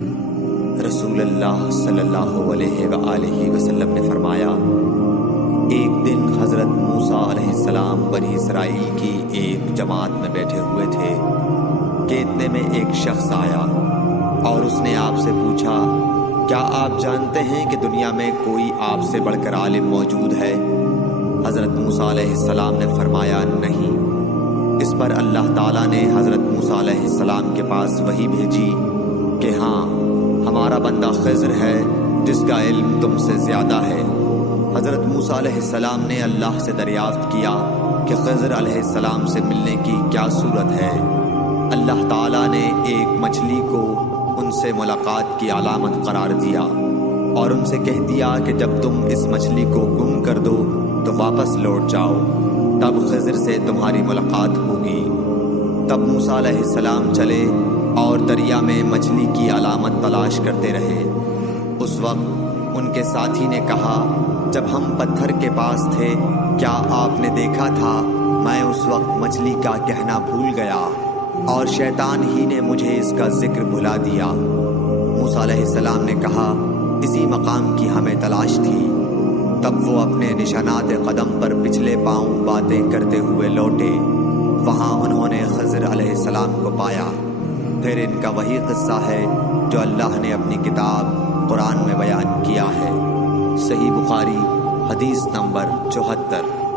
رسول اللہ صلی اللہ علیہ وآلہ وسلم نے فرمایا، ایک دن حضرت موسیٰ علیہ السلام بنی اسرائیل کی ایک جماعت میں بیٹھے ہوئے تھے کہ اتنے میں ایک شخص آیا اور اس نے آپ سے پوچھا، کیا آپ جانتے ہیں کہ دنیا میں کوئی آپ سے بڑھ کر عالم موجود ہے؟ حضرت موسیٰ علیہ السلام نے فرمایا، نہیں۔ اس پر اللہ تعالیٰ نے حضرت موسیٰ علیہ السلام کے پاس وحی بھیجی کہ ہاں، ہمارا بندہ خضر ہے جس کا علم تم سے زیادہ ہے۔ حضرت موسیٰ علیہ السلام نے اللہ سے دریافت کیا کہ خضر علیہ السلام سے ملنے کی کیا صورت ہے؟ اللہ تعالیٰ نے ایک مچھلی کو ان سے ملاقات کی علامت قرار دیا اور ان سے کہہ دیا کہ جب تم اس مچھلی کو گم کر دو تو واپس لوٹ جاؤ، تب خضر سے تمہاری ملاقات ہوگی۔ تب موسیٰ علیہ السلام چلے اور دریا میں مچھلی کی علامت تلاش کرتے رہے۔ اس وقت ان کے ساتھی نے کہا، جب ہم پتھر کے پاس تھے کیا آپ نے دیکھا تھا؟ میں اس وقت مچھلی کا کہنا بھول گیا اور شیطان ہی نے مجھے اس کا ذکر بھلا دیا۔ موسیٰ علیہ السلام نے کہا، اسی مقام کی ہمیں تلاش تھی۔ تب وہ اپنے نشانات قدم پر پچھلے پاؤں باتیں کرتے ہوئے لوٹے۔ وہاں انہوں نے خضر علیہ السلام کو پایا۔ پھر ان کا وہی قصہ ہے جو اللہ نے اپنی کتاب قرآن میں بیان کیا ہے۔ صحیح بخاری حدیث نمبر 74۔